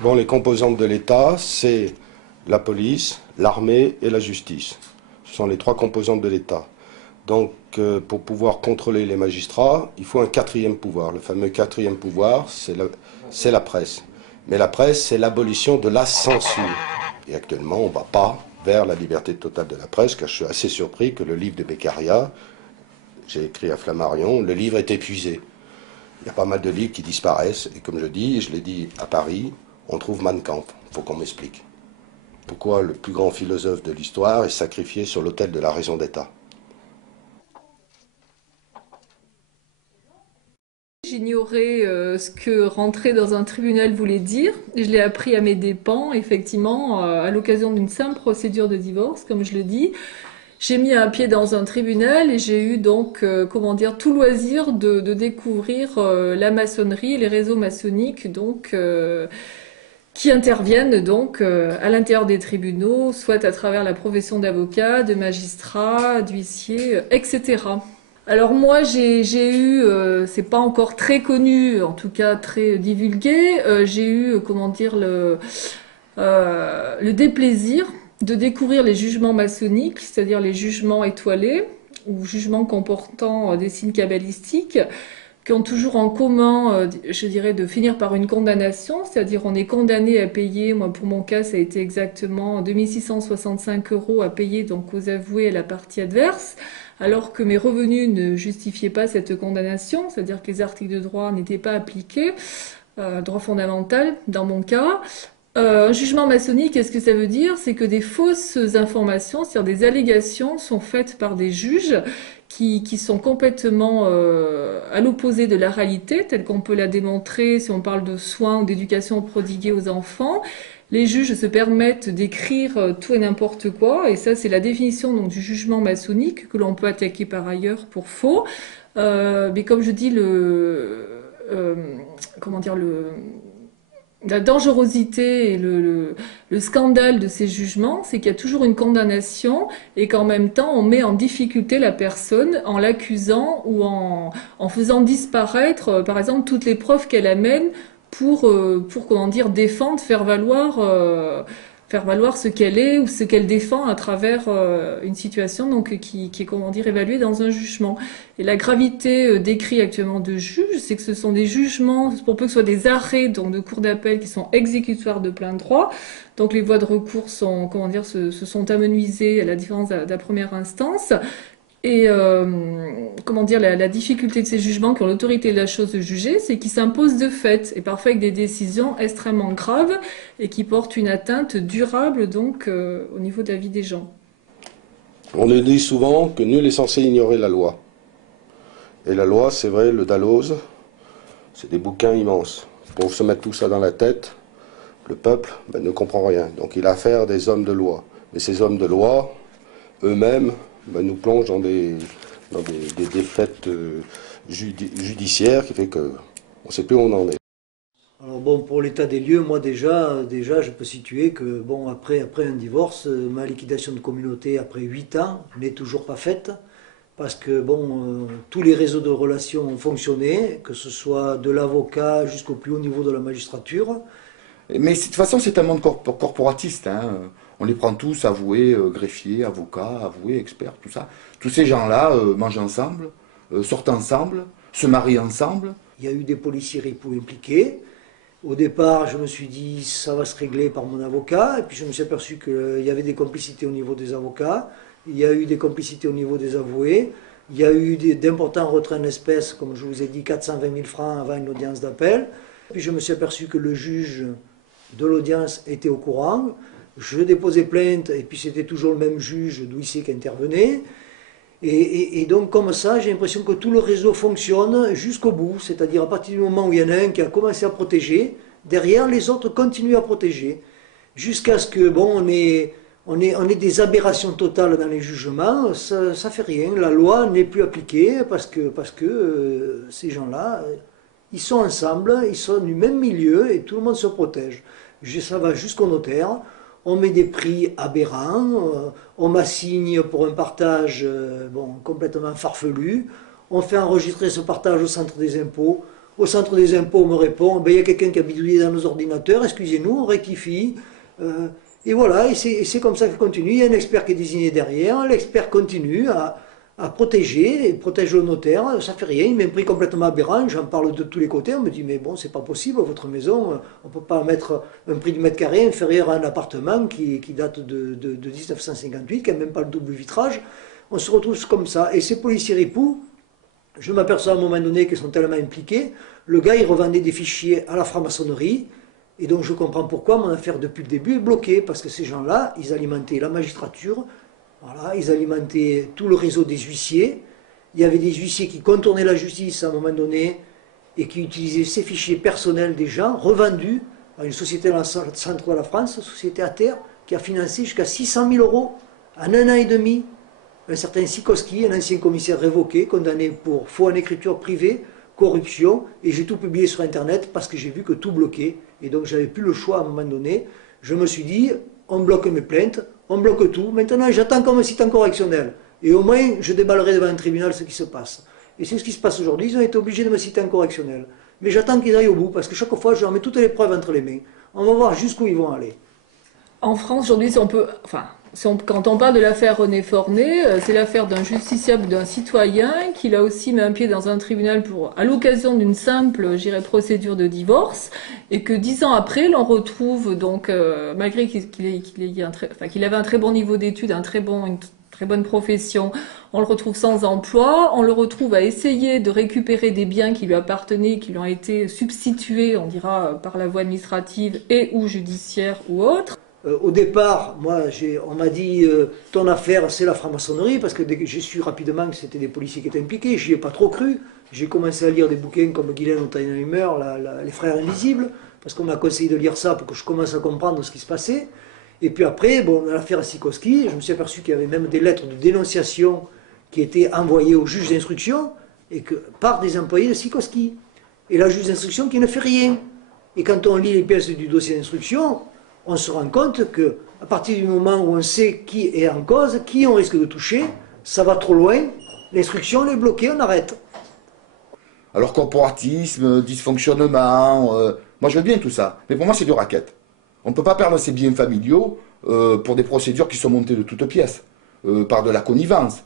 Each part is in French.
Bon, les composantes de l'État, c'est la police, l'armée et la justice. Ce sont les trois composantes de l'État. Donc, pour pouvoir contrôler les magistrats, il faut un quatrième pouvoir. Le fameux quatrième pouvoir, c'est la presse. Mais la presse, c'est l'abolition de la censure. Et actuellement, on ne va pas vers la liberté totale de la presse, car je suis assez surpris que le livre de Beccaria, j'ai écrit à Flammarion, le livre est épuisé. Il y a pas mal de livres qui disparaissent, et comme je dis, et je l'ai dit à Paris, on trouve Mein Kampf. Il faut qu'on m'explique. Pourquoi le plus grand philosophe de l'histoire est sacrifié sur l'autel de la raison d'État? J'ignorais ce que rentrer dans un tribunal voulait dire. Je l'ai appris à mes dépens, effectivement, à l'occasion d'une simple procédure de divorce, comme je le dis. J'ai mis un pied dans un tribunal et j'ai eu donc, comment dire, tout loisir de découvrir la maçonnerie et les réseaux maçonniques, donc qui interviennent donc à l'intérieur des tribunaux, soit à travers la profession d'avocat, de magistrat, d'huissier, etc. Alors moi j'ai eu, c'est pas encore très connu, en tout cas très divulgué, j'ai eu, comment dire, le déplaisir de découvrir les jugements maçonniques, c'est-à-dire les jugements étoilés, ou jugements comportant des signes cabalistiques, qui ont toujours en commun, je dirais, de finir par une condamnation, c'est-à-dire on est condamné à payer, moi pour mon cas ça a été exactement 2665 € à payer donc aux avoués à la partie adverse, alors que mes revenus ne justifiaient pas cette condamnation, c'est-à-dire que les articles de droit n'étaient pas appliqués, droit fondamental dans mon cas. Un jugement maçonnique, qu'est-ce que ça veut dire? C'est que des fausses informations, c'est-à-dire des allégations, sont faites par des juges qui sont complètement à l'opposé de la réalité, telle qu'on peut la démontrer si on parle de soins ou d'éducation prodiguée aux enfants. Les juges se permettent d'écrire tout et n'importe quoi, et ça c'est la définition donc, du jugement maçonnique, que l'on peut attaquer par ailleurs pour faux. Mais comme je dis, comment dire, la dangerosité et le scandale de ces jugements, c'est qu'il y a toujours une condamnation et qu'en même temps, on met en difficulté la personne en l'accusant ou en faisant disparaître, par exemple, toutes les preuves qu'elle amène pour comment dire, défendre, faire valoir ce qu'elle est ou ce qu'elle défend à travers une situation donc qui est comment dire évaluée dans un jugement. Et la gravité décrit actuellement de juges, c'est que ce sont des jugements, pour peu que ce soit des arrêts donc de cour d'appel qui sont exécutoires de plein droit. Donc les voies de recours sont comment dire se sont amenuisées à la différence de la première instance. Et comment dire, la difficulté de ces jugements qui ont l'autorité de la chose de juger, c'est qu'ils s'imposent de fait, et parfois avec des décisions extrêmement graves, et qui portent une atteinte durable donc au niveau de la vie des gens. On nous dit souvent que nul est censé ignorer la loi. Et la loi, c'est vrai, le Dalloz, c'est des bouquins immenses. Pour se mettre tout ça dans la tête, le peuple ne comprend rien. Donc il a affaire des hommes de loi. Mais ces hommes de loi, eux-mêmes, nous plongent dans des défaites judiciaires qui fait qu'on ne sait plus où on en est. Alors bon, pour l'état des lieux, moi déjà, je peux situer que bon, après un divorce, ma liquidation de communauté après 8 ans n'est toujours pas faite. Parce que bon, tous les réseaux de relations ont fonctionné, que ce soit de l'avocat jusqu'au plus haut niveau de la magistrature. Mais de toute façon, c'est un monde corporatiste. Hein. On les prend tous, avoués, greffiers, avocats, avoués, experts, tout ça. Tous ces gens-là mangent ensemble, sortent ensemble, se marient ensemble. Il y a eu des policiers ripoux impliqués. Au départ, je me suis dit, ça va se régler par mon avocat. Et puis je me suis aperçu qu'il y avait des complicités au niveau des avocats. Il y a eu des complicités au niveau des avoués. Il y a eu d'importants retraits en espèces, comme je vous ai dit, 420 000 francs avant une audience d'appel. Puis je me suis aperçu que le juge de l'audience était au courant. Je déposais plainte et puis c'était toujours le même juge d'huissier qui intervenait. Et donc comme ça, j'ai l'impression que tout le réseau fonctionne jusqu'au bout. C'est-à-dire à partir du moment où il y en a un qui a commencé à protéger, derrière les autres continuent à protéger. Jusqu'à ce que, bon, on est des aberrations totales dans les jugements, ça fait rien. La loi n'est plus appliquée parce que ces gens-là, ils sont ensemble, ils sont du même milieu et tout le monde se protège. Ça va jusqu'au notaire, on met des prix aberrants, on m'assigne pour un partage bon, complètement farfelu, on fait enregistrer ce partage au centre des impôts, Au centre des impôts, on me répond, ben, il y a quelqu'un qui a bidouillé dans nos ordinateurs, excusez-nous, on rectifie. Et voilà, et c'est comme ça que continue. Il y a un expert qui est désigné derrière, l'expert continue à protéger, et protège le notaire, ça fait rien, il m'a pris complètement aberrant, j'en parle de tous les côtés, on me dit mais bon c'est pas possible, votre maison, on ne peut pas mettre un prix du mètre carré inférieur à un appartement qui date de 1958, qui n'a même pas le double vitrage, on se retrouve comme ça, et ces policiers ripoux, je m'aperçois à un moment donné qu'ils sont tellement impliqués, le gars il revendait des fichiers à la franc-maçonnerie, et donc je comprends pourquoi mon affaire depuis le début est bloquée, parce que ces gens-là, ils alimentaient la magistrature, voilà, ils alimentaient tout le réseau des huissiers. Il y avait des huissiers qui contournaient la justice à un moment donné et qui utilisaient ces fichiers personnels des gens, revendus à une société dans le centre de la France, société à terre, qui a financé jusqu'à 600 000 euros en 1 an et demi. Un certain Sikoski, un ancien commissaire révoqué, condamné pour faux en écriture privée, corruption, et j'ai tout publié sur Internet parce que j'ai vu que tout bloquait. Et donc j'avais plus le choix à un moment donné. Je me suis dit, on bloque mes plaintes, on bloque tout. Maintenant, j'attends comme un sit-in correctionnel. Et au moins, je déballerai devant un tribunal ce qui se passe. Et c'est ce qui se passe aujourd'hui. Ils ont été obligés de me citer en correctionnel. Mais j'attends qu'ils aillent au bout, parce que chaque fois, je leur mets toutes les preuves entre les mains. On va voir jusqu'où ils vont aller. En France, aujourd'hui, si on peut, quand on parle de l'affaire René Forné, c'est l'affaire d'un justiciable, d'un citoyen qui a aussi mis un pied dans un tribunal à l'occasion d'une simple, procédure de divorce, et que 10 ans après, l'on retrouve donc, malgré qu'il avait un très bon niveau d'études, une très bonne profession, on le retrouve sans emploi, on le retrouve à essayer de récupérer des biens qui lui appartenaient, qui lui ont été substitués, on dira, par la voie administrative et ou judiciaire ou autre. Au départ, moi, on m'a dit ton affaire, c'est la franc-maçonnerie, parce que dès que j'ai su rapidement que c'était des policiers qui étaient impliqués, j'y ai pas trop cru. J'ai commencé à lire des bouquins comme Guylaine Ottenheimer, Les Frères Invisibles, parce qu'on m'a conseillé de lire ça pour que je commence à comprendre ce qui se passait. Et puis après, bon, l'affaire Sikoski, je me suis aperçu qu'il y avait même des lettres de dénonciation qui étaient envoyées au juge d'instruction et par des employés de Sikoski. Et la juge d'instruction qui ne fait rien. Et quand on lit les pièces du dossier d'instruction, on se rend compte qu'à partir du moment où on sait qui est en cause, qui on risque de toucher, ça va trop loin, l'instruction elle est bloquée, on arrête. Alors corporatisme, dysfonctionnement, moi je veux bien tout ça, mais pour moi c'est du racket. On ne peut pas perdre ses biens familiaux pour des procédures qui sont montées de toutes pièces, par de la connivence.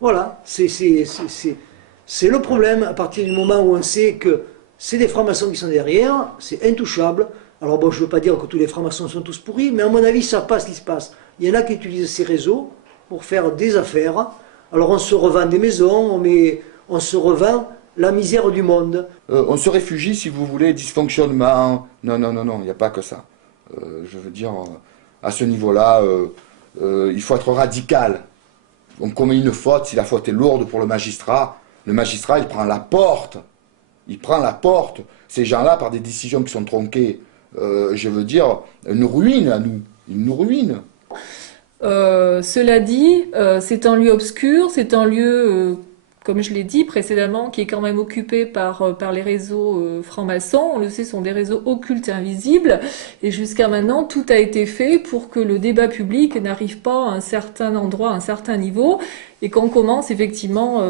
Voilà, c'est le problème, à partir du moment où on sait que c'est des francs-maçons qui sont derrière, c'est intouchable. Alors bon, je ne veux pas dire que tous les francs-maçons sont tous pourris, mais à mon avis, ça passe ce qui se passe. Il y en a qui utilisent ces réseaux pour faire des affaires. Alors on se revend des maisons, on se revend la misère du monde. On se réfugie, si vous voulez, dysfonctionnement. Non, non, non, non, il n'y a pas que ça. Je veux dire, à ce niveau-là, il faut être radical. On commet une faute, si la faute est lourde pour le magistrat, il prend la porte. Il prend la porte. Ces gens-là, par des décisions qui sont tronquées, je veux dire, nous ruinent à nous. Ils nous ruinent. Cela dit, c'est un lieu obscur, c'est un lieu, comme je l'ai dit précédemment, qui est quand même occupé par les réseaux francs-maçons. On le sait, ce sont des réseaux occultes et invisibles. Et jusqu'à maintenant, tout a été fait pour que le débat public n'arrive pas à un certain endroit, à un certain niveau, et qu'on commence effectivement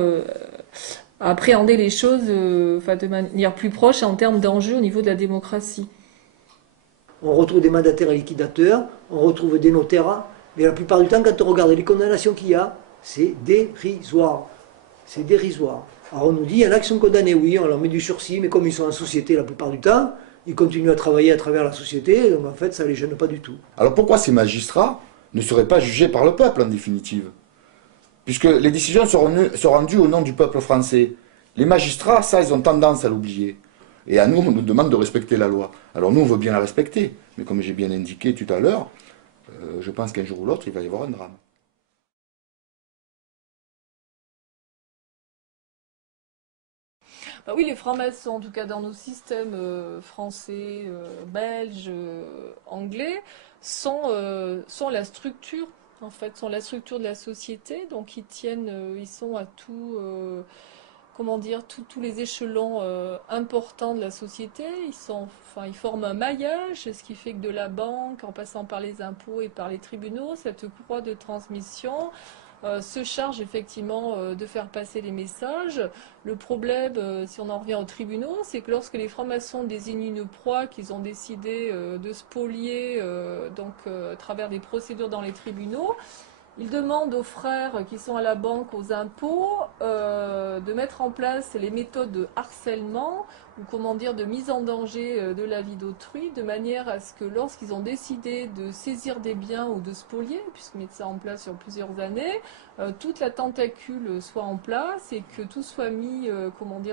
à appréhender les choses de manière plus proche en termes d'enjeux au niveau de la démocratie. On retrouve des mandataires et liquidateurs, on retrouve des notaires, mais la plupart du temps, quand on regarde les condamnations qu'il y a, c'est dérisoire. C'est dérisoire. Alors on nous dit, il y en a qui sont condamnés, oui, on leur met du sursis, mais comme ils sont en société la plupart du temps, ils continuent à travailler à travers la société, donc en fait, ça ne les gêne pas du tout. Alors pourquoi ces magistrats ne seraient pas jugés par le peuple, en définitive? Puisque les décisions sont rendues au nom du peuple français. Les magistrats, ça, ils ont tendance à l'oublier. Et à nous, on nous demande de respecter la loi. Alors nous, on veut bien la respecter. Mais comme j'ai bien indiqué tout à l'heure, je pense qu'un jour ou l'autre, il va y avoir un drame. Bah oui, les francs-maçons, en tout cas dans nos systèmes français, belges, anglais, sont la structure, en fait, sont la structure de la société. Donc ils sont à tout... comment dire, tous les échelons importants de la société, ils forment un maillage, ce qui fait que de la banque, en passant par les impôts et par les tribunaux, cette courroie de transmission se chargent effectivement de faire passer les messages. Le problème, si on en revient aux tribunaux, c'est que lorsque les francs-maçons désignent une proie qu'ils ont décidé de spolier à travers des procédures dans les tribunaux, ils demandent aux frères qui sont à la banque, aux impôts, de mettre en place les méthodes de harcèlement ou comment dire de mise en danger de la vie d'autrui, de manière à ce que lorsqu'ils ont décidé de saisir des biens ou de spolier, puisqu'ils mettent ça en place sur plusieurs années, toute la tentacule soit en place et que tout soit mis,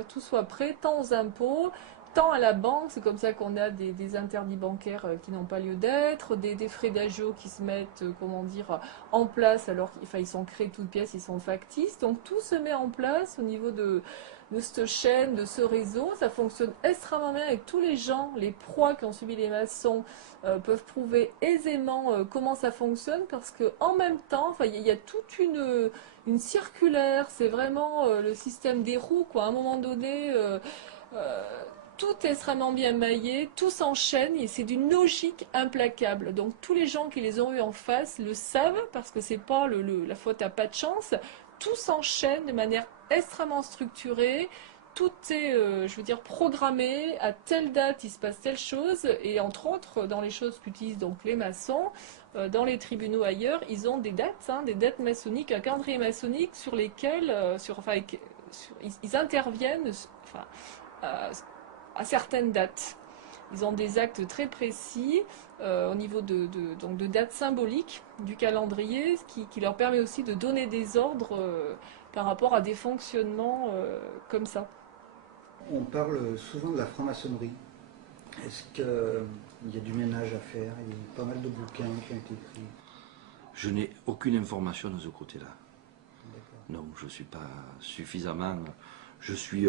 tout soit prêt tant aux impôts, tant à la banque. C'est comme ça qu'on a des interdits bancaires qui n'ont pas lieu d'être, des frais d'agio qui se mettent, en place alors qu'ils sont créés toutes pièces, ils sont factices. Donc tout se met en place au niveau de cette chaîne, de ce réseau. Ça fonctionne extrêmement bien avec tous les gens, les proies qui ont subi les maçons peuvent prouver aisément comment ça fonctionne parce que en même temps, il y a toute une circulaire. C'est vraiment le système des roues, quoi. À un moment donné. Tout est extrêmement bien maillé, tout s'enchaîne et c'est d'une logique implacable. Donc tous les gens qui les ont eu en face le savent parce que c'est pas la faute à pas de chance. Tout s'enchaîne de manière extrêmement structurée. Tout est, programmé. À telle date, il se passe telle chose. Et entre autres, dans les choses qu'utilisent donc les maçons, dans les tribunaux ailleurs, ils ont des dates maçonniques, un calendrier maçonnique sur lesquels, ils interviennent. À certaines dates. Ils ont des actes très précis au niveau de dates symboliques du calendrier, ce qui leur permet aussi de donner des ordres par rapport à des fonctionnements comme ça. On parle souvent de la franc-maçonnerie. Est-ce qu'il y a du ménage à faire? Il y a pas mal de bouquins qui ont été écrits. Je n'ai aucune information de ce côté-là. Non, je ne suis pas suffisamment... Je suis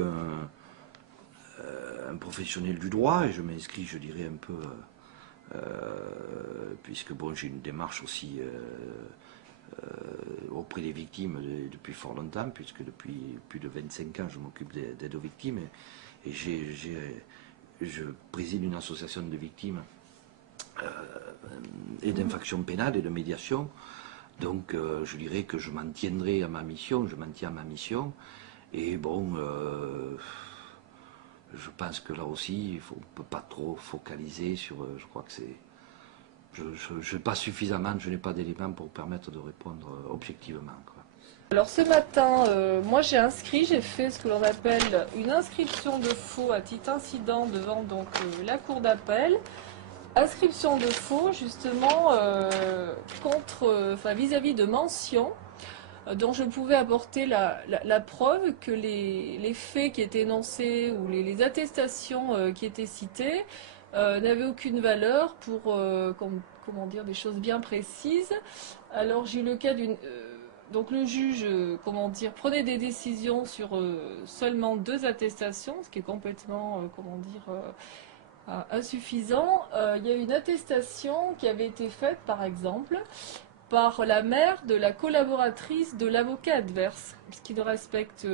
un professionnel du droit et je m'inscris, je dirais, un peu, puisque bon, j'ai une démarche aussi auprès des victimes depuis fort longtemps, puisque depuis plus de 25 ans je m'occupe d'aide aux victimes et je préside une association de victimes et d'infractions pénales et de médiation. Donc je dirais que je m'en tiendrai à ma mission, je m'en tiens à ma mission et bon... je pense que là aussi, on ne peut pas trop focaliser sur... je crois que c'est... Je n'ai pas suffisamment, je n'ai pas d'éléments pour permettre de répondre objectivement, quoi. Alors ce matin, moi j'ai fait ce que l'on appelle une inscription de faux à titre incident devant la cour d'appel. Inscription de faux justement vis-à-vis de mentions dont je pouvais apporter la preuve que les faits qui étaient énoncés ou les attestations qui étaient citées n'avaient aucune valeur pour des choses bien précises. Alors j'ai eu le cas donc le juge prenait des décisions sur seulement 2 attestations, ce qui est complètement insuffisant. Il y a une attestation qui avait été faite par exemple par la mère de la collaboratrice de l'avocat adverse, ce qui ne respecte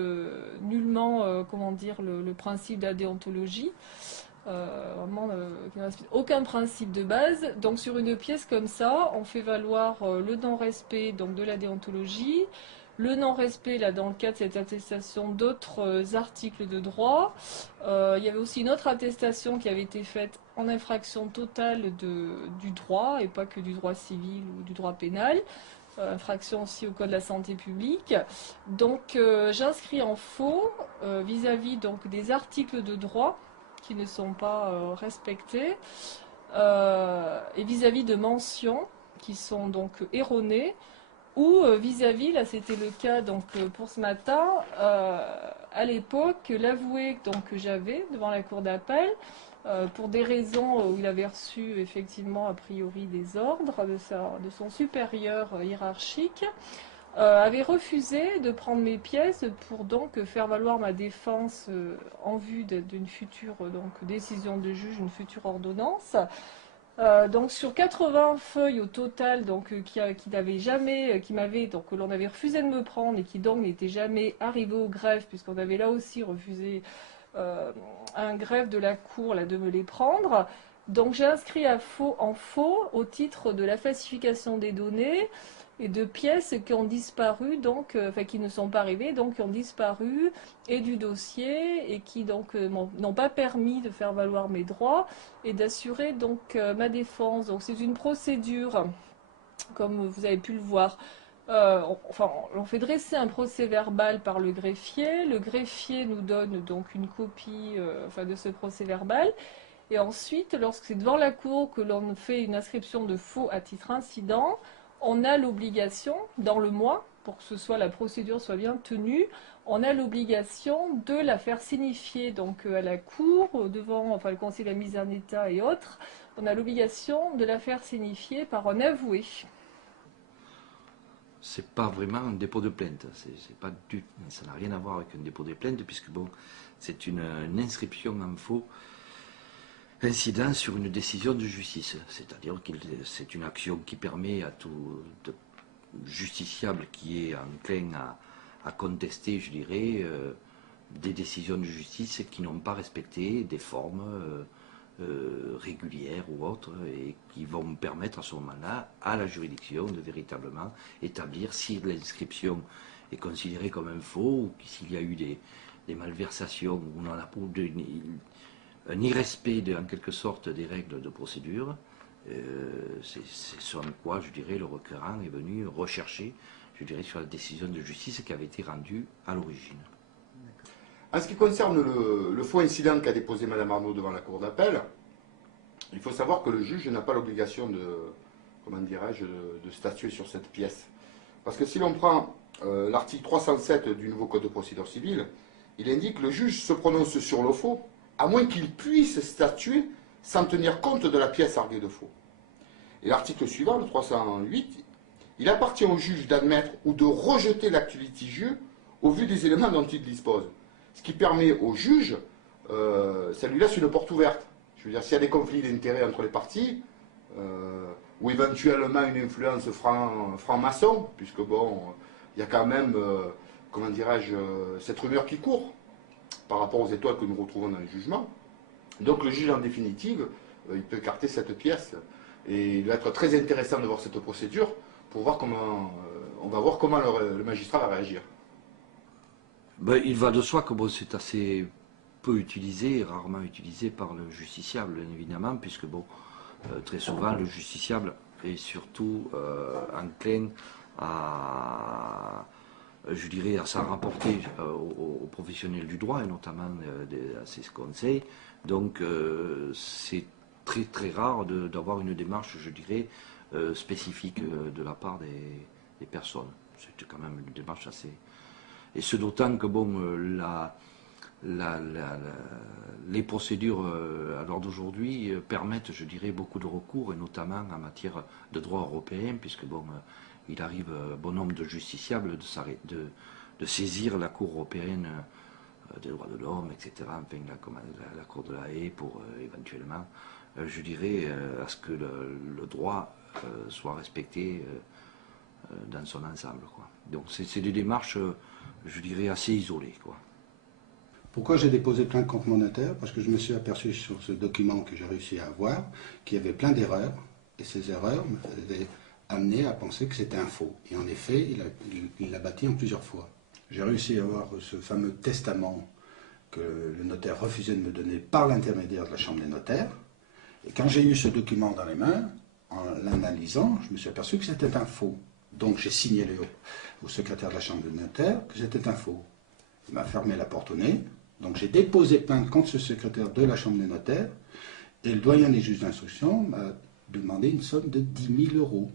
nullement le principe de la déontologie, qui ne respecte aucun principe de base. Donc sur une pièce comme ça, on fait valoir le non-respect de la déontologie, le non-respect, là, dans le cas de cette attestation, d'autres articles de droit. Il y avait aussi une autre attestation qui avait été faite en infraction totale du droit, et pas que du droit civil ou du droit pénal. Infraction aussi au code de la santé publique. Donc j'inscris en faux vis-à-vis des articles de droit qui ne sont pas respectés, et vis-à-vis de mentions qui sont donc erronées, ou vis-à-vis, là c'était le cas pour ce matin, à l'époque, l'avoué que j'avais devant la cour d'appel, pour des raisons où il avait reçu effectivement a priori des ordres de son supérieur hiérarchique, avait refusé de prendre mes pièces pour faire valoir ma défense en vue d'une future décision de juge, une future ordonnance. Sur 80 feuilles au total, que l'on avait refusé de me prendre et qui n'étaient jamais arrivées au greffe, puisqu'on avait là aussi refusé un greffe de la cour de me les prendre. Donc j'ai inscrit en faux au titre de la falsification des données et de pièces qui ont disparu, donc, enfin qui ne sont pas arrivées, donc qui ont disparu, et du dossier, et qui donc n'ont pas permis de faire valoir mes droits et d'assurer donc ma défense. Donc c'est une procédure, comme vous avez pu le voir. On fait dresser un procès verbal par le greffier. Le greffier nous donne donc une copie de ce procès verbal. Et ensuite, lorsque c'est devant la cour que l'on fait une inscription de faux à titre incident, on a l'obligation, dans le mois, pour que la procédure soit bien tenue, on a l'obligation de la faire signifier donc à la cour, devant le conseil de la mise en état et autres, on a l'obligation de la faire signifier par un avoué. C'est pas vraiment un dépôt de plainte, ça n'a rien à voir avec un dépôt de plainte, puisque bon, c'est une inscription en faux incident sur une décision de justice, c'est-à-dire que c'est une action qui permet à tout justiciable qui est enclin à contester, je dirais, des décisions de justice qui n'ont pas respecté des formes régulières ou autres, et qui vont permettre à ce moment-là à la juridiction de véritablement établir si l'inscription est considérée comme un faux, ou s'il y a eu des malversations, ou on a un irrespect en quelque sorte des règles de procédure. C'est ce en quoi, je dirais, le requérant est venu rechercher, je dirais, sur la décision de justice qui avait été rendue à l'origine. En ce qui concerne le faux incident qu'a déposé Mme Arnaud devant la cour d'appel, il faut savoir que le juge n'a pas l'obligation de statuer sur cette pièce. Parce que si l'on prend l'article 307 du nouveau code de procédure civile, il indique que le juge se prononce sur le faux, à moins qu'il puisse statuer sans tenir compte de la pièce arguée de faux. Et l'article suivant, le 308, il appartient au juge d'admettre ou de rejeter l'acte litigieux au vu des éléments dont il dispose. Ce qui permet au juge, ça lui laisse une porte ouverte. Je veux dire, s'il y a des conflits d'intérêts entre les parties, ou éventuellement une influence franc-maçon, puisque bon, il y a quand même, cette rumeur qui court par rapport aux étoiles que nous retrouvons dans les jugements. Donc le juge, en définitive, il peut écarter cette pièce. Et il va être très intéressant de voir cette procédure pour voir comment, on va voir comment le magistrat va réagir. Ben, il va de soi que bon, c'est assez peu utilisé, rarement utilisé par le justiciable, évidemment, puisque bon, très souvent le justiciable est surtout enclin à, je dirais, à s'en rapporter aux professionnels du droit, et notamment à ses conseils. Donc c'est très très rare d'avoir une démarche, je dirais, spécifique de la part des personnes. C'est quand même une démarche assez... Et ce d'autant que bon, les procédures à l'heure d'aujourd'hui permettent, je dirais, beaucoup de recours, et notamment en matière de droit européen, puisque bon, il arrive bon nombre de justiciables de saisir la Cour européenne des droits de l'homme, etc., enfin, la Cour de la Haye, pour éventuellement, je dirais, à ce que le droit soit respecté dans son ensemble, quoi. Donc c'est des démarches, je dirais, assez isolées, quoi. Pourquoi j'ai déposé plainte contre mon notaire? Parce que je me suis aperçu sur ce document que j'ai réussi à avoir qu'il y avait plein d'erreurs, et ces erreurs me faisaient amener à penser que c'était un faux. Et en effet, il l'a bâti en plusieurs fois. J'ai réussi à avoir ce fameux testament que le notaire refusait de me donner par l'intermédiaire de la Chambre des notaires. Et quand j'ai eu ce document dans les mains, en l'analysant, je me suis aperçu que c'était un faux. Donc j'ai signalé au secrétaire de la Chambre des notaires que c'était un faux. Il m'a fermé la porte au nez. Donc j'ai déposé plainte contre ce secrétaire de la Chambre des notaires, et le doyen des juges d'instruction m'a demandé une somme de 10 000 €.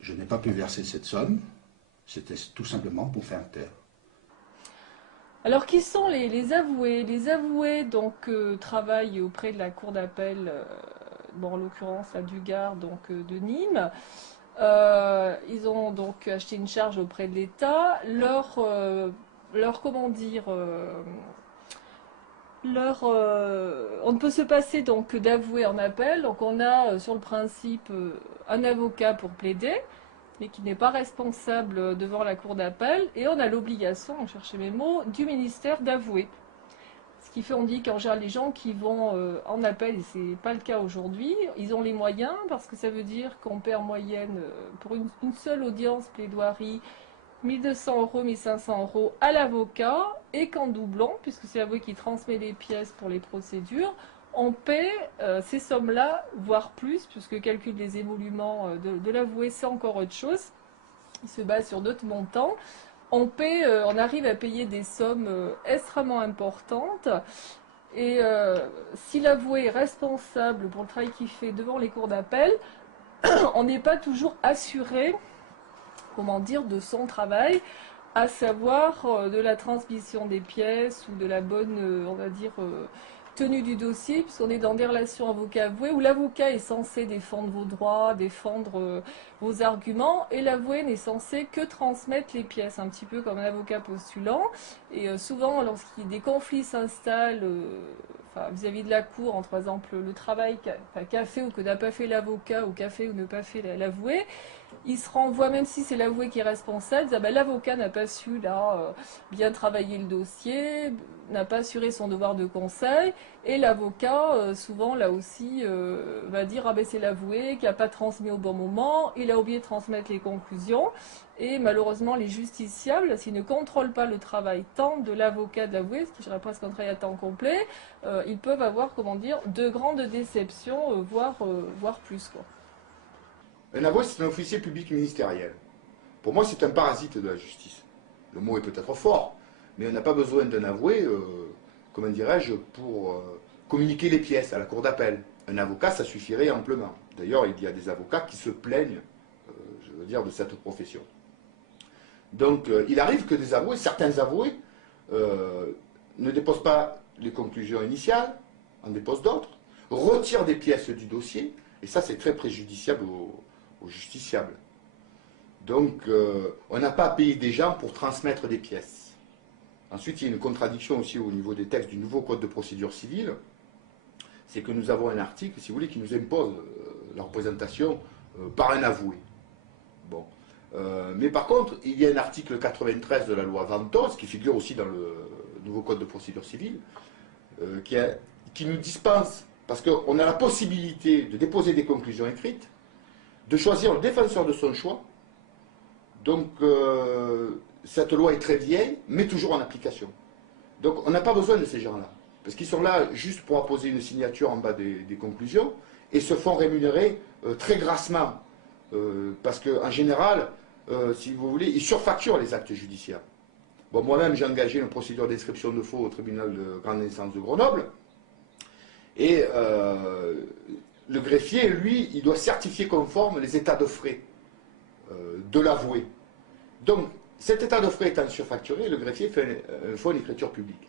Je n'ai pas pu verser cette somme, c'était tout simplement pour faire taire. Alors qui sont les avoués? Les avoués donc travaillent auprès de la cour d'appel, bon, en l'occurrence à Dugard, donc de Nîmes. Ils ont donc acheté une charge auprès de l'État. Comment dire, on ne peut se passer donc d'avouer en appel. Donc on a sur le principe un avocat pour plaider, mais qui n'est pas responsable devant la cour d'appel, et on a l'obligation, on cherchait mes mots, du ministère d'avouer. Ce qui fait, on dit qu'en général, les gens qui vont en appel, et c'est pas le cas aujourd'hui, ils ont les moyens, parce que ça veut dire qu'on paie en moyenne, pour une seule audience plaidoirie, 1200 €, 1500 € à l'avocat, et qu'en doublant, puisque c'est l'avoué qui transmet les pièces pour les procédures, on paie ces sommes-là, voire plus, puisque le calcul des émoluments de l'avoué, c'est encore autre chose. Il se base sur d'autres montants. On arrive à payer des sommes extrêmement importantes. Et si l'avoué est responsable pour le travail qu'il fait devant les cours d'appel, on n'est pas toujours assuré, comment dire, de son travail, à savoir de la transmission des pièces ou de la bonne, on va dire, tenue du dossier, puisqu'on est dans des relations avocat-avoué où l'avocat est censé défendre vos droits, défendre vos arguments, et l'avoué n'est censé que transmettre les pièces, un petit peu comme un avocat postulant. Et souvent, des conflits s'installent vis-à-vis de la cour, entre par exemple le travail qu'a fait ou que n'a pas fait l'avocat, ou qu'a fait ou n'a pas fait l'avoué, il se renvoie, même si c'est l'avoué qui est responsable, l'avocat n'a pas su bien travailler le dossier, n'a pas assuré son devoir de conseil, et l'avocat, souvent là aussi, va dire c'est l'avoué qui n'a pas transmis au bon moment, il a oublié de transmettre les conclusions, et malheureusement les justiciables, s'ils ne contrôlent pas le travail tant de l'avocat de l'avoué, ce qui serait presque un travail à temps complet, ils peuvent avoir, de grandes déceptions, voire plus, quoi. Un avoué, c'est un officier public ministériel. Pour moi, c'est un parasite de la justice. Le mot est peut-être fort, mais on n'a pas besoin d'un avoué, comment dirais-je, pour communiquer les pièces à la cour d'appel. Un avocat, ça suffirait amplement. D'ailleurs, il y a des avocats qui se plaignent, de cette profession. Donc, il arrive que des avoués, certains avoués, ne déposent pas les conclusions initiales, en déposent d'autres, retirent des pièces du dossier, et ça, c'est très préjudiciable aux justiciables. Donc, on n'a pas à payer des gens pour transmettre des pièces. Ensuite, il y a une contradiction aussi au niveau des textes du nouveau Code de procédure civile, c'est que nous avons un article, si vous voulez, qui nous impose la représentation par un avoué. Bon. Mais par contre, il y a un article 93 de la loi Ventos, qui figure aussi dans le nouveau Code de procédure civile, qui nous dispense, parce qu'on a la possibilité de déposer des conclusions écrites, de choisir le défenseur de son choix. Donc, cette loi est très vieille, mais toujours en application. Donc, on n'a pas besoin de ces gens-là, parce qu'ils sont là juste pour apposer une signature en bas des conclusions, et se font rémunérer très grassement, parce qu'en général, si vous voulez, ils surfacturent les actes judiciaires. Bon, moi-même, j'ai engagé une procédure d'inscription de faux au tribunal de grande instance de Grenoble, et le greffier, lui, il doit certifier conforme les états de frais de l'avoué. Donc, cet état de frais étant surfacturé, le greffier fait une écriture publique.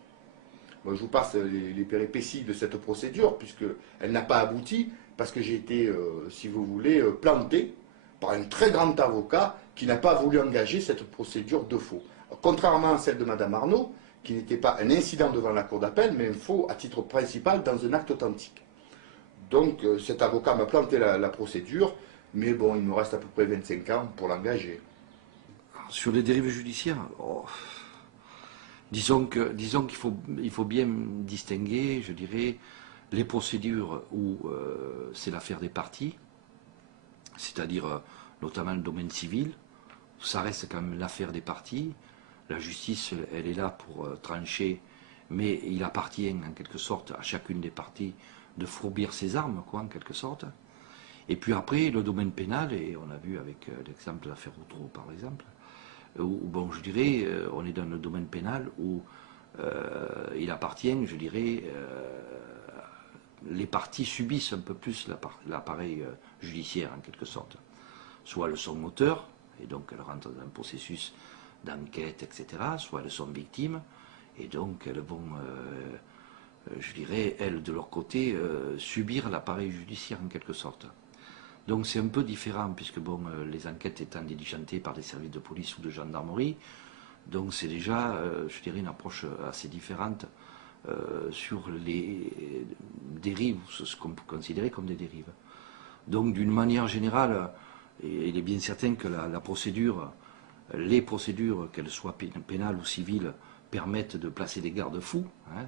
Moi, je vous passe les péripéties de cette procédure, puisqu'elle n'a pas abouti, parce que j'ai été, si vous voulez, planté par un très grand avocat qui n'a pas voulu engager cette procédure de faux. Contrairement à celle de Mme Arnaud, qui n'était pas un incident devant la cour d'appel, mais un faux à titre principal dans un acte authentique. Donc cet avocat m'a planté la procédure, mais bon, il me reste à peu près 25 ans pour l'engager. Sur les dérives judiciaires, disons qu'il faut bien distinguer, je dirais, les procédures où c'est l'affaire des parties, c'est-à-dire notamment le domaine civil, ça reste quand même l'affaire des parties. La justice, elle est là pour trancher, mais il appartient en quelque sorte à chacune des parties de fourbir ses armes, quoi, en quelque sorte. Et puis après, le domaine pénal, et on a vu avec l'exemple de l'affaire Outreau, par exemple, où, bon, je dirais, on est dans le domaine pénal où il appartient, je dirais, les parties subissent un peu plus l'appareil judiciaire, en quelque sorte. Soit elles sont auteurs, et donc elles rentrent dans un processus d'enquête, etc., soit elles sont victimes, et donc elles vont, je dirais, elles, de leur côté, subir l'appareil judiciaire, en quelque sorte. Donc c'est un peu différent, puisque bon, les enquêtes étant diligentées par des services de police ou de gendarmerie, donc c'est déjà, je dirais, une approche assez différente sur les dérives, ce qu'on peut considérer comme des dérives. Donc d'une manière générale, il est bien certain que la procédure, les procédures, qu'elles soient pénales ou civiles, permettent de placer des garde-fous, hein,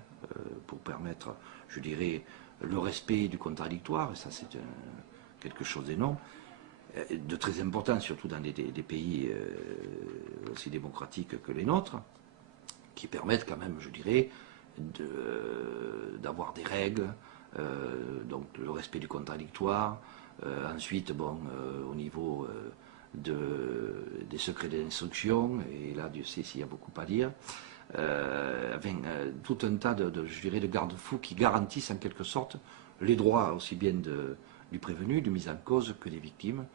pour permettre, je dirais, le respect du contradictoire, et ça c'est quelque chose d'énorme, de très important, surtout dans des pays aussi démocratiques que les nôtres, qui permettent quand même, je dirais, d'avoir des règles, donc le respect du contradictoire, ensuite, bon, au niveau des secrets d'instruction, et là, Dieu sait s'il y a beaucoup à dire, tout un tas je dirais, de garde-fous qui garantissent en quelque sorte les droits aussi bien du prévenu, du mis en cause que des victimes,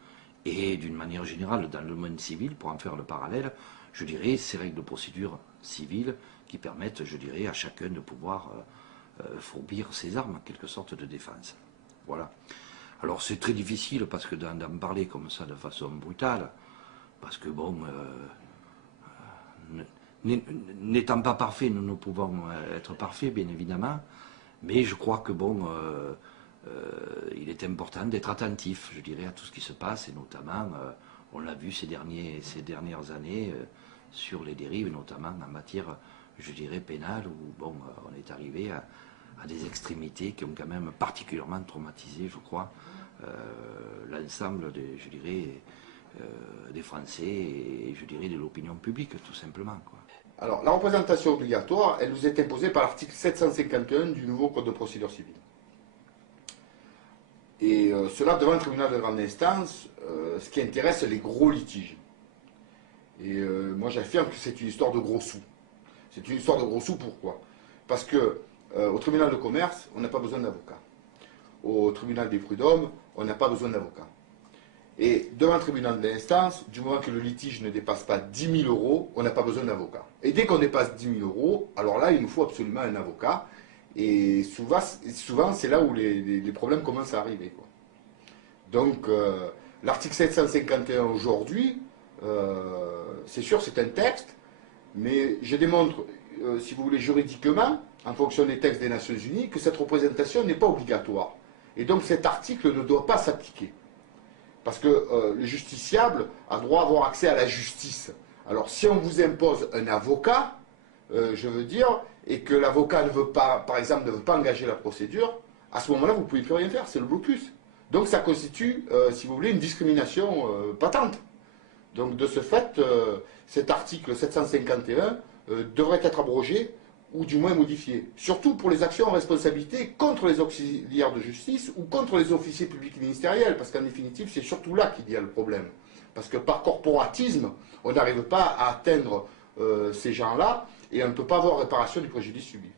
et d'une manière générale dans le domaine civil, pour en faire le parallèle, je dirais ces règles de procédure civile qui permettent, je dirais, à chacun de pouvoir fourbir ses armes en quelque sorte de défense. Voilà. Alors c'est très difficile parce que d'en parler comme ça de façon brutale, parce que bon, n'étant pas parfait, nous ne pouvons être parfaits, bien évidemment, mais je crois que bon, il est important d'être attentif, je dirais, à tout ce qui se passe, et notamment, on l'a vu ces dernières années, sur les dérives, notamment en matière, je dirais, pénale, où bon, on est arrivé à des extrémités qui ont quand même particulièrement traumatisé, je crois, l'ensemble je dirais, des Français et je dirais de l'opinion publique, tout simplement, quoi. Alors, la représentation obligatoire, elle nous est imposée par l'article 751 du nouveau Code de procédure civile. Et cela devant le tribunal de grande instance, ce qui intéresse les gros litiges. Et moi j'affirme que c'est une histoire de gros sous. C'est une histoire de gros sous, pourquoi? Parce que au tribunal de commerce, on n'a pas besoin d'avocat. Au tribunal des prud'hommes, on n'a pas besoin d'avocat. Et devant le tribunal d'instance, du moment que le litige ne dépasse pas 10 000 euros, on n'a pas besoin d'avocat. Et dès qu'on dépasse 10 000 euros, alors là, il nous faut absolument un avocat. Et souvent c'est là où les problèmes commencent à arriver, quoi. Donc, l'article 751 aujourd'hui, c'est sûr, c'est un texte, mais je démontre, si vous voulez, juridiquement, en fonction des textes des Nations Unies, que cette représentation n'est pas obligatoire. Et donc cet article ne doit pas s'appliquer. Parce que le justiciable a droit à avoir accès à la justice. Alors si on vous impose un avocat, je veux dire, et que l'avocat ne veut pas, par exemple, ne veut pas engager la procédure, à ce moment-là, vous ne pouvez plus rien faire, c'est le blocus. Donc ça constitue, si vous voulez, une discrimination patente. Donc de ce fait, cet article 751 devrait être abrogé, ou du moins modifié. Surtout pour les actions en responsabilité contre les auxiliaires de justice ou contre les officiers publics ministériels, parce qu'en définitive, c'est surtout là qu'il y a le problème. Parce que par corporatisme, on n'arrive pas à atteindre ces gens-là, et on ne peut pas avoir réparation du préjudice subi.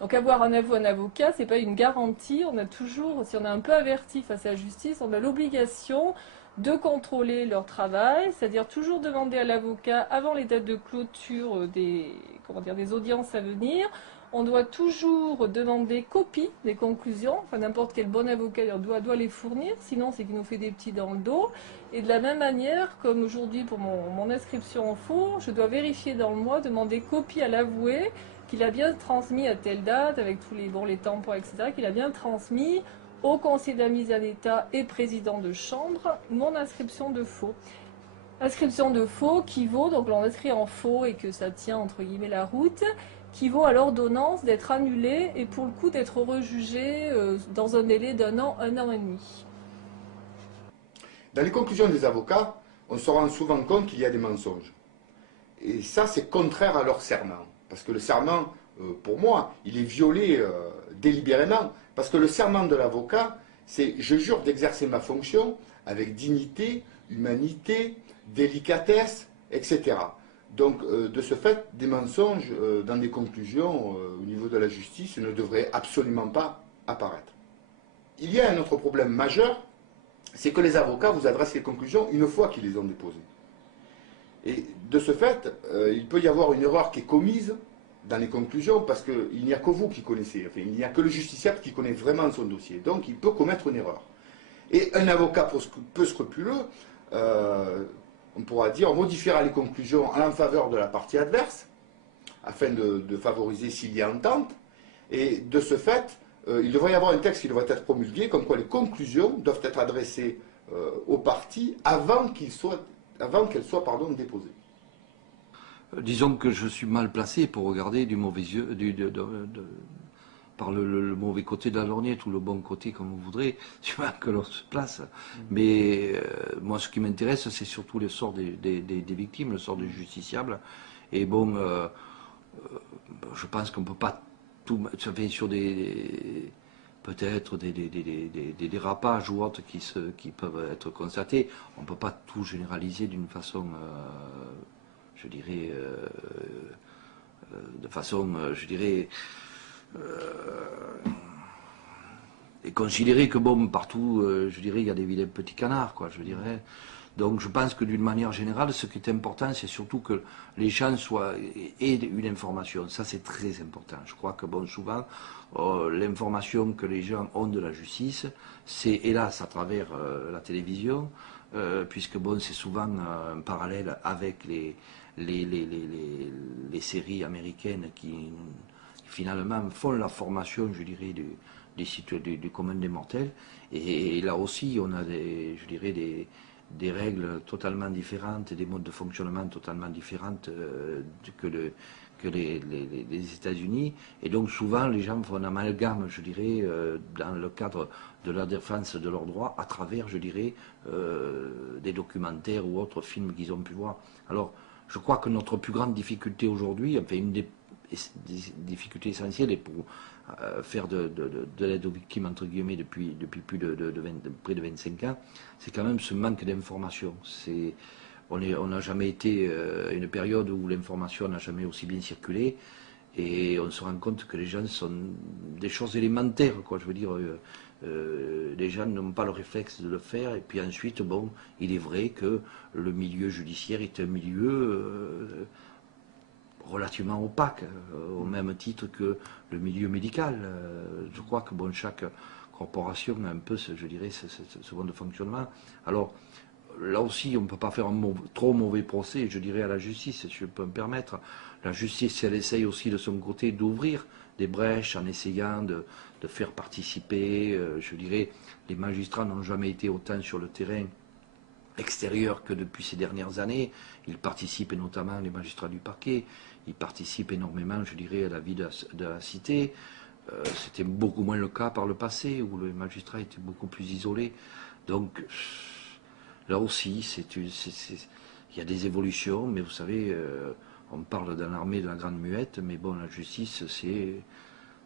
Donc avoir un avocat, c'est pas une garantie. On a toujours, si on est un peu averti face à la justice, on a l'obligation de contrôler leur travail, c'est-à-dire toujours demander à l'avocat, avant les dates de clôture des audiences à venir, on doit toujours demander copie des conclusions, enfin n'importe quel bon avocat doit les fournir, sinon c'est qu'il nous fait des petits dans le dos. Et de la même manière, comme aujourd'hui pour mon inscription en faux, je dois vérifier dans le mois, demander copie à l'avoué, qu'il a bien transmis à telle date, avec tous les tampons, etc., qu'il a bien transmis au conseiller de la mise à l'état et président de chambre, mon inscription de faux. Inscription de faux qui vaut, donc l'on inscrit en faux et que ça tient entre guillemets la route, qui vaut à l'ordonnance d'être annulée et pour le coup d'être rejugée dans un délai d'un an et demi. Dans les conclusions des avocats, on se rend souvent compte qu'il y a des mensonges. Et ça, c'est contraire à leur serment. Parce que le serment, pour moi, il est violé délibérément. Parce que le serment de l'avocat, c'est « je jure d'exercer ma fonction avec dignité, humanité, délicatesse, etc. » Donc, de ce fait, des mensonges dans des conclusions au niveau de la justice ne devraient absolument pas apparaître. Il y a un autre problème majeur, c'est que les avocats vous adressent les conclusions une fois qu'ils les ont déposées. Et de ce fait, il peut y avoir une erreur qui est commise dans les conclusions, parce qu'il n'y a que vous qui connaissez, enfin, il n'y a que le justiciable qui connaît vraiment son dossier. Donc il peut commettre une erreur. Et un avocat peu scrupuleux, on pourra dire, modifiera les conclusions en faveur de la partie adverse, afin de favoriser s'il y a entente. Et de ce fait, il devrait y avoir un texte qui devrait être promulgué, comme quoi les conclusions doivent être adressées aux parties avant qu'elles soient déposées. Disons que je suis mal placé pour regarder du mauvais yeux, par le mauvais côté de la lorgnette ou le bon côté, comme vous voudrez, suivant que l'on se place. Mais moi, ce qui m'intéresse, c'est surtout le sort des victimes, le sort des justiciables. Et bon, je pense qu'on ne peut pas tout. Ça fait sur peut-être des dérapages ou autres qui peuvent être constatés. On ne peut pas tout généraliser d'une façon, je dirais, de façon, je dirais, et considérer que bon, partout, je dirais, il y a des vilains petits canards, quoi, je dirais. Donc je pense que d'une manière générale, ce qui est important, c'est surtout que les gens aient une information. Ça, c'est très important. Je crois que bon, souvent, l'information que les gens ont de la justice, c'est hélas à travers la télévision, puisque bon, c'est souvent un parallèle avec les séries américaines qui finalement font la formation, je dirais, du commun des mortels. Et là aussi, on a je dirais, des règles totalement différentes, des modes de fonctionnement totalement différentes que les États-Unis. Et donc souvent, les gens font un amalgame, je dirais, dans le cadre de la défense de leurs droits, à travers, je dirais, des documentaires ou autres films qu'ils ont pu voir. Alors, je crois que notre plus grande difficulté aujourd'hui, enfin une des difficultés essentielles, est pour faire de l'aide aux victimes, entre guillemets, depuis plus près de 25 ans, c'est quand même ce manque d'information. On n'a jamais été à une période où l'information n'a jamais aussi bien circulé, et on se rend compte que les gens sont des choses élémentaires, quoi. Je veux dire, les gens n'ont pas le réflexe de le faire, et puis ensuite, bon, il est vrai que le milieu judiciaire est un milieu relativement opaque, au même titre que le milieu médical. Je crois que bon, chaque corporation a un peu, je dirais, ce mode de fonctionnement. Alors, là aussi, on ne peut pas faire un trop mauvais procès, je dirais, à la justice, si je peux me permettre. La justice, elle essaye aussi de son côté d'ouvrir des brèches en essayant de faire participer, je dirais, les magistrats n'ont jamais été autant sur le terrain extérieur que depuis ces dernières années. Ils participent, et notamment les magistrats du parquet, ils participent énormément, je dirais, à la vie de la cité. C'était beaucoup moins le cas par le passé, où les magistrats étaient beaucoup plus isolés. Donc, là aussi, il y a des évolutions, mais vous savez, on parle d'un armée de la grande muette, mais bon, la justice,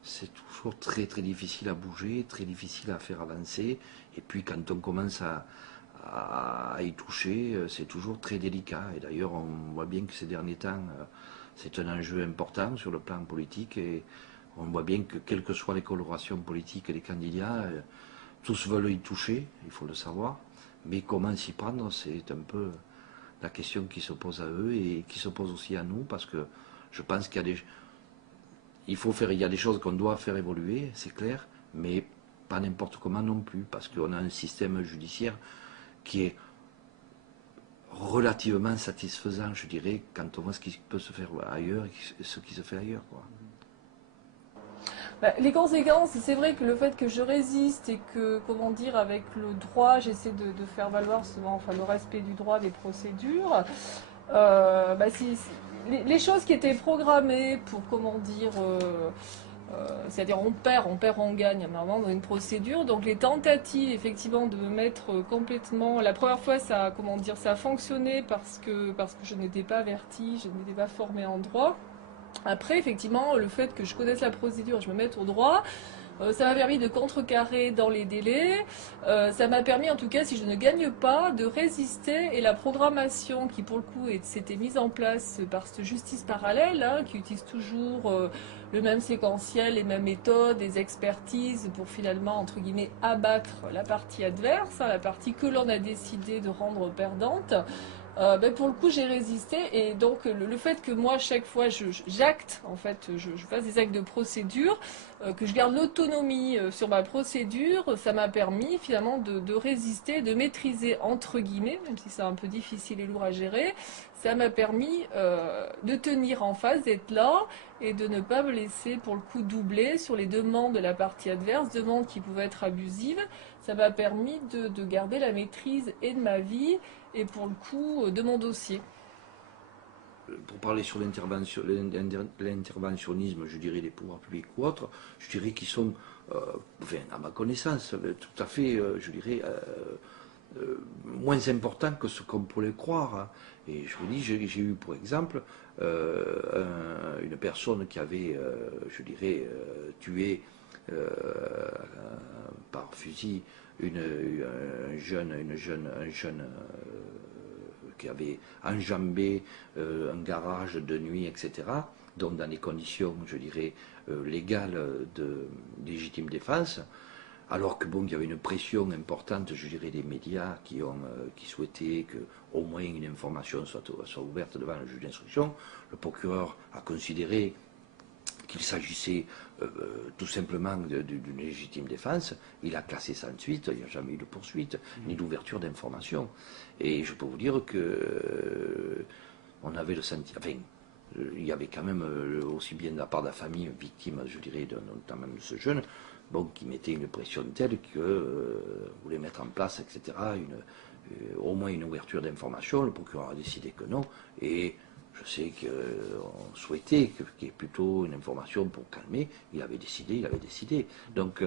c'est toujours très très difficile à bouger, très difficile à faire avancer. Et puis quand on commence à y toucher, c'est toujours très délicat. Et d'ailleurs, on voit bien que ces derniers temps, c'est un enjeu important sur le plan politique. Et on voit bien que, quelles que soient les colorations politiques des candidats, tous veulent y toucher, il faut le savoir. Mais comment s'y prendre, c'est un peu la question qui se pose à eux et qui se pose aussi à nous, parce que je pense qu'il y a il y a des choses qu'on doit faire évoluer, c'est clair, mais pas n'importe comment non plus, parce qu'on a un système judiciaire qui est relativement satisfaisant, je dirais, quand on voit ce qui peut se faire ailleurs et ce qui se fait ailleurs, quoi. Les conséquences, c'est vrai que le fait que je résiste et que, comment dire, avec le droit, j'essaie de faire valoir souvent, enfin, le respect du droit, des procédures, les choses qui étaient programmées pour, comment dire, c'est-à-dire on perd, on gagne normalement dans une procédure. Donc les tentatives effectivement de me mettre complètement. La première fois ça, comment dire, ça a fonctionné parce que je n'étais pas avertie, je n'étais pas formée en droit. Après effectivement le fait que je connaisse la procédure, je me mette au droit. Ça m'a permis de contrecarrer dans les délais. Ça m'a permis, en tout cas, si je ne gagne pas, de résister. Et la programmation qui, pour le coup, s'était mise en place par cette justice parallèle, hein, qui utilise toujours le même séquentiel, les mêmes méthodes, des expertises pour finalement, entre guillemets, abattre la partie adverse, hein, la partie que l'on a décidé de rendre perdante. Pour le coup j'ai résisté, et donc le fait que moi chaque fois j'acte, en fait je fasse des actes de procédure, que je garde l'autonomie sur ma procédure, ça m'a permis finalement de résister, de maîtriser entre guillemets, même si c'est un peu difficile et lourd à gérer, ça m'a permis de tenir en face, d'être là et de ne pas me laisser pour le coup doubler sur les demandes de la partie adverse, demandes qui pouvaient être abusives. Ça m'a permis de garder la maîtrise et de ma vie et pour le coup de mon dossier. pour parler sur l'interventionnisme, je dirais des pouvoirs publics ou autres, je dirais qu'ils sont, enfin, à ma connaissance, tout à fait, je dirais, moins importants que ce qu'on pourrait croire. Hein. Et je vous dis, j'ai eu pour exemple une personne qui avait, je dirais, tué par fusil un jeune qui avait enjambé un garage de nuit, etc., donc dans des conditions, je dirais, légales de légitime défense, alors que bon, il y avait une pression importante, je dirais, des médias qui souhaitaient que au moins une information soit ouverte devant le juge d'instruction. Le procureur a considéré qu'il s'agissait tout simplement d'une légitime défense. Il a classé ça ensuite, il n'y a jamais eu de poursuite, ni d'ouverture d'information. Et je peux vous dire que on avait le sentiment, enfin, il y avait quand même aussi bien de la part de la famille victime, je dirais, notamment de ce jeune, bon, qui mettait une pression telle que voulait mettre en place, etc., au moins une ouverture d'information. Le procureur a décidé que non, et je sais qu'on souhaitait qu'il y ait plutôt une information pour calmer. Il avait décidé. Donc,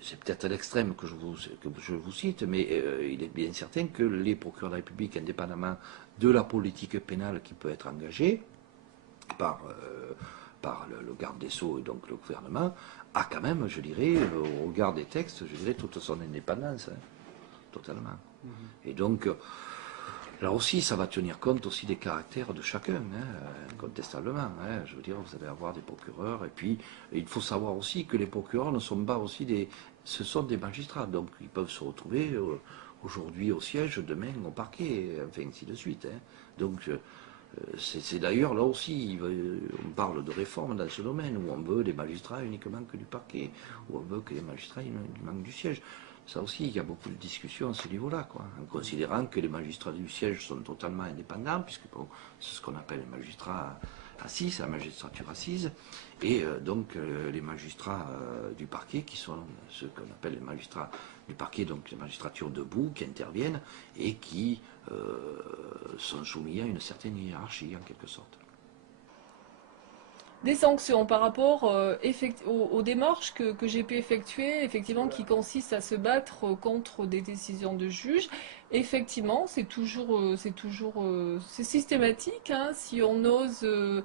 c'est peut-être l'extrême que je vous cite, mais il est bien certain que les procureurs de la République, indépendamment de la politique pénale qui peut être engagée par le garde des Sceaux et donc le gouvernement, a quand même, je dirais, au regard des textes, je dirais, toute son indépendance, hein, totalement. Et donc, là aussi, ça va tenir compte aussi des caractères de chacun, hein, incontestablement. Hein. Je veux dire, vous allez avoir des procureurs, et puis il faut savoir aussi que les procureurs ne sont pas aussi ce sont des magistrats, donc ils peuvent se retrouver aujourd'hui au siège, demain au parquet, enfin ainsi de suite. Hein. Donc c'est d'ailleurs là aussi, on parle de réforme dans ce domaine, où on veut des magistrats uniquement que du parquet, où on veut que les magistrats ils manquent du siège. Ça aussi, il y a beaucoup de discussions à ce niveau-là, quoi, en considérant que les magistrats du siège sont totalement indépendants, puisque bon, c'est ce qu'on appelle les magistrats assis, la magistrature assise, et donc les magistrats du parquet, qui sont ce qu'on appelle les magistrats du parquet, donc les magistratures debout, qui interviennent, et qui sont soumis à une certaine hiérarchie, en quelque sorte. Des sanctions par rapport aux démarches que j'ai pu effectuer, effectivement, qui consistent à se battre contre des décisions de juge. Effectivement, c'est systématique, hein, si on ose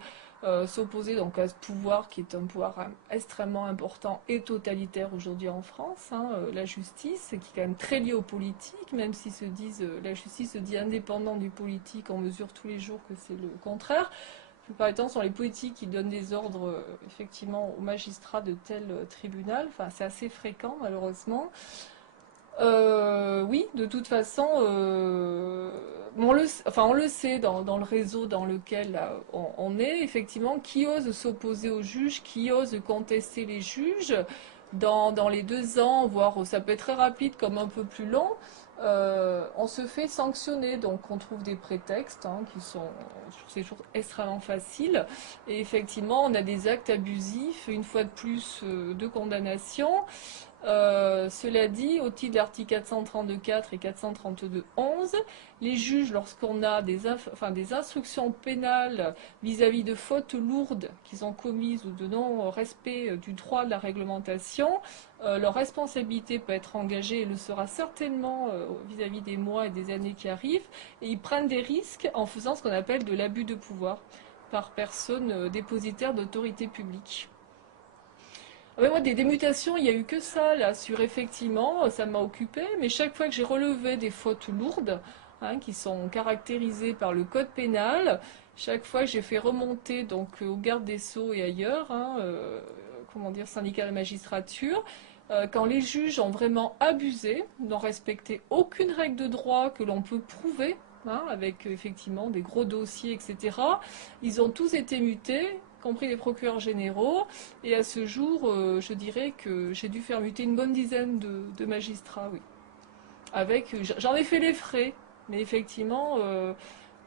s'opposer donc à ce pouvoir qui est un pouvoir extrêmement important et totalitaire aujourd'hui en France, hein, la justice, qui est quand même très liée aux politiques, même si la justice se dit indépendante du politique, on mesure tous les jours que c'est le contraire. La plupart du temps, ce sont les politiques qui donnent des ordres effectivement aux magistrats de tel tribunal. Enfin, c'est assez fréquent malheureusement. Oui, de toute façon, on le sait dans le réseau dans lequel on est, effectivement, qui ose s'opposer aux juges, qui ose contester les juges. Dans les 2 ans, voire ça peut être très rapide comme un peu plus long, on se fait sanctionner. Donc on trouve des prétextes qui sont sur ces jours extrêmement faciles. Et effectivement, on a des actes abusifs, une fois de plus, de condamnation. Cela dit, au titre de l'article 432.4 et 432.11, les juges, lorsqu'on a des instructions pénales vis-à-vis de fautes lourdes qu'ils ont commises ou de non-respect du droit de la réglementation, leur responsabilité peut être engagée et le sera certainement vis-à-vis des mois et des années qui arrivent, et ils prennent des risques en faisant ce qu'on appelle de l'abus de pouvoir par personne dépositaire d'autorité publique. Ouais, moi, des mutations, il n'y a eu que ça, là, effectivement, ça m'a occupé, mais chaque fois que j'ai relevé des fautes lourdes, hein, qui sont caractérisées par le code pénal, chaque fois que j'ai fait remonter, donc, au garde des Sceaux et ailleurs, hein, syndicat de la magistrature, quand les juges ont vraiment abusé, n'ont respecté aucune règle de droit que l'on peut prouver, hein, avec, effectivement, des gros dossiers, etc., ils ont tous été mutés, compris les procureurs généraux, et à ce jour, je dirais que j'ai dû faire muter une bonne dizaine de magistrats, oui. J'en ai fait les frais, mais effectivement,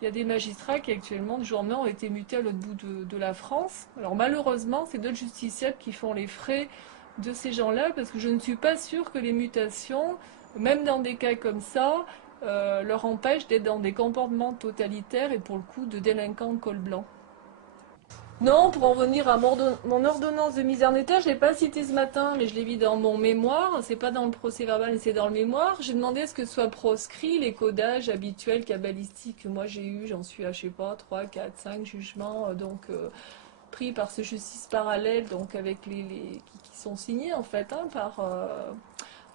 il y a des magistrats qui actuellement, du jour au lendemain, ont été mutés à l'autre bout de la France. Alors malheureusement, c'est d'autres justiciables qui font les frais de ces gens-là, parce que je ne suis pas sûre que les mutations, même dans des cas comme ça, leur empêche d'être dans des comportements totalitaires et pour le coup de délinquants de col blanc. Non, pour en venir à mon ordonnance de mise en état, je ne l'ai pas citée ce matin, mais je l'ai mis dans mon mémoire. C'est pas dans le procès verbal, mais c'est dans le mémoire. J'ai demandé à ce que soient proscrits les codages habituels cabalistiques que moi j'ai eu. J'en suis à, je sais pas, 3, 4, 5 jugements, pris par ce justice parallèle, donc avec qui sont signés en fait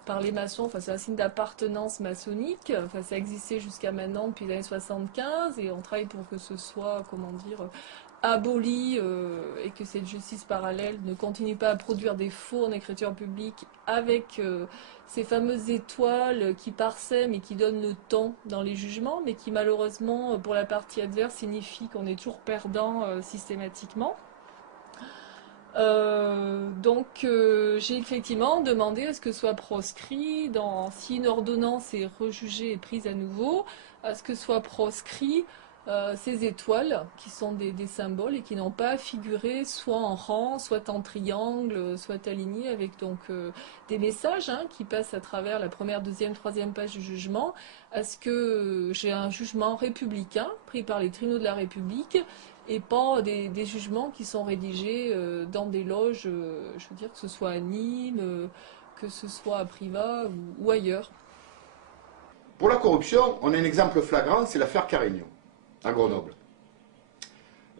par les maçons. Enfin, c'est un signe d'appartenance maçonnique. Enfin, ça existait jusqu'à maintenant depuis les années 75 et on travaille pour que ce soit, comment dire, aboli et que cette justice parallèle ne continue pas à produire des faux en écriture publique avec ces fameuses étoiles qui parsèment et qui donnent le ton dans les jugements, mais qui malheureusement pour la partie adverse signifie qu'on est toujours perdant systématiquement. J'ai effectivement demandé à ce que soit proscrit, si une ordonnance est rejugée et prise à nouveau, à ce que soit proscrit ces étoiles qui sont des symboles et qui n'ont pas figuré soit en rang, soit en triangle, soit alignés avec des messages qui passent à travers la première, deuxième, troisième page du jugement, à ce que j'ai un jugement républicain pris par les tribunaux de la République et pas des jugements qui sont rédigés dans des loges, je veux dire que ce soit à Nîmes, que ce soit à Privas ou ailleurs. Pour la corruption, on a un exemple flagrant, c'est l'affaire Carignan, à Grenoble.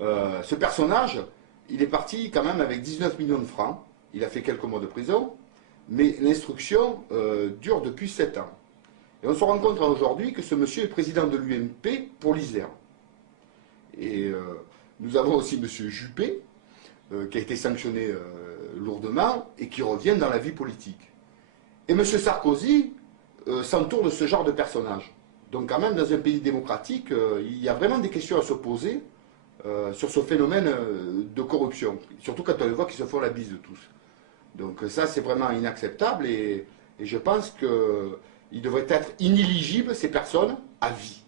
Ce personnage, il est parti quand même avec 19 millions de francs, il a fait quelques mois de prison, mais l'instruction dure depuis 7 ans. Et on se rend compte aujourd'hui que ce monsieur est président de l'UMP pour l'Isère. Et nous avons aussi M. Juppé, qui a été sanctionné lourdement et qui revient dans la vie politique. Et M. Sarkozy s'entoure de ce genre de personnage. Donc quand même, dans un pays démocratique, il y a vraiment des questions à se poser sur ce phénomène de corruption. Surtout quand on les voit qui se font la bise de tous. Donc ça, c'est vraiment inacceptable et je pense qu'il devrait être inéligible, ces personnes, à vie.